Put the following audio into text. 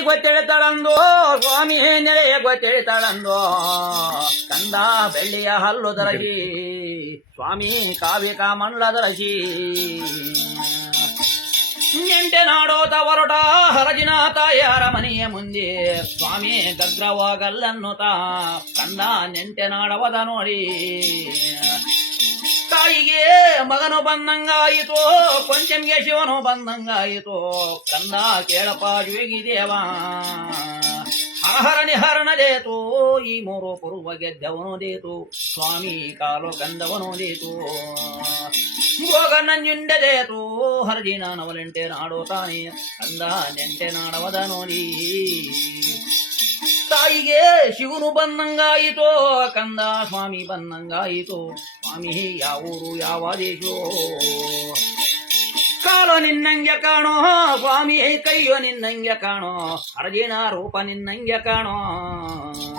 ಗೊತ್ತಿಡ್ತಾಳಂದು ಸ್ವಾಮಿ ನೆಲೆ ಗೊತ್ತಿಡ್ತಾಳಂದು ಕಂದ ಬೆಳ್ಳಿಯ ಹಲ್ಲು ದರಸಿ ಸ್ವಾಮಿ ಕಾವ್ಯ ಮಂಡ್ಲ ದರಸಿ ಎಂಟೆ ನಾಡೋತ ಹೊರಟ ಹರಜಿನ ತಾಯಾರ ಮನೆಯ ಮುಂದೆ, ಸ್ವಾಮಿ ಗಗ್ರವಾಗಲ್ಲನ್ನುತ್ತ ಕಂದ ನೆಂಟೆ ನಾಡವದ ನೋಡಿ. ತಾಯಿಗೆ ಮಗನು ಬಂದಂಗಾಯಿತು ಕೊಂಚಂಗೆ ಶಿವನು ಬಂದಂಗಾಯಿತು ಕಂದ ಕೇಳಪ್ಪ ಜೋಗಿ ದೇವ. ಹರಹರ ನಿಹರಣದೇತು ಈ ಮೂರು ಪೂರ್ವ ಗೆದ್ದವನು ದೇತು, ಸ್ವಾಮಿ ಕಾಲು ಕಂದವನು ದೇತು. ಭೋಗ ನಂಜುಂಡದೇತು ಹರಜಿನ ನವಲೆಂಟೆ ನಾಡೋ ತಾನೆ ಕಂದ ನೆಂಟೆ ನಾಡವದ ನೋಡಿ ಶಿವನು ಬಂದಂಗಾಯಿತು, ಕಂದ ಸ್ವಾಮಿ ಬಂದಂಗಾಯಿತು. ಸ್ವಾಮಿ ಯಾವೂರು ಯಾವ ದೇಶೋ? ಕಾಲ ನಿನ್ನಂಗೆ ಕಾಣೋ, ಸ್ವಾಮಿ ಕೈಯೋ ನಿನ್ನಂಗೆ ಕಾಣೋ. ಅರ್ಜಿನ ರೂಪ ನಿನ್ನಂಗೆ ಕಾಣೋ.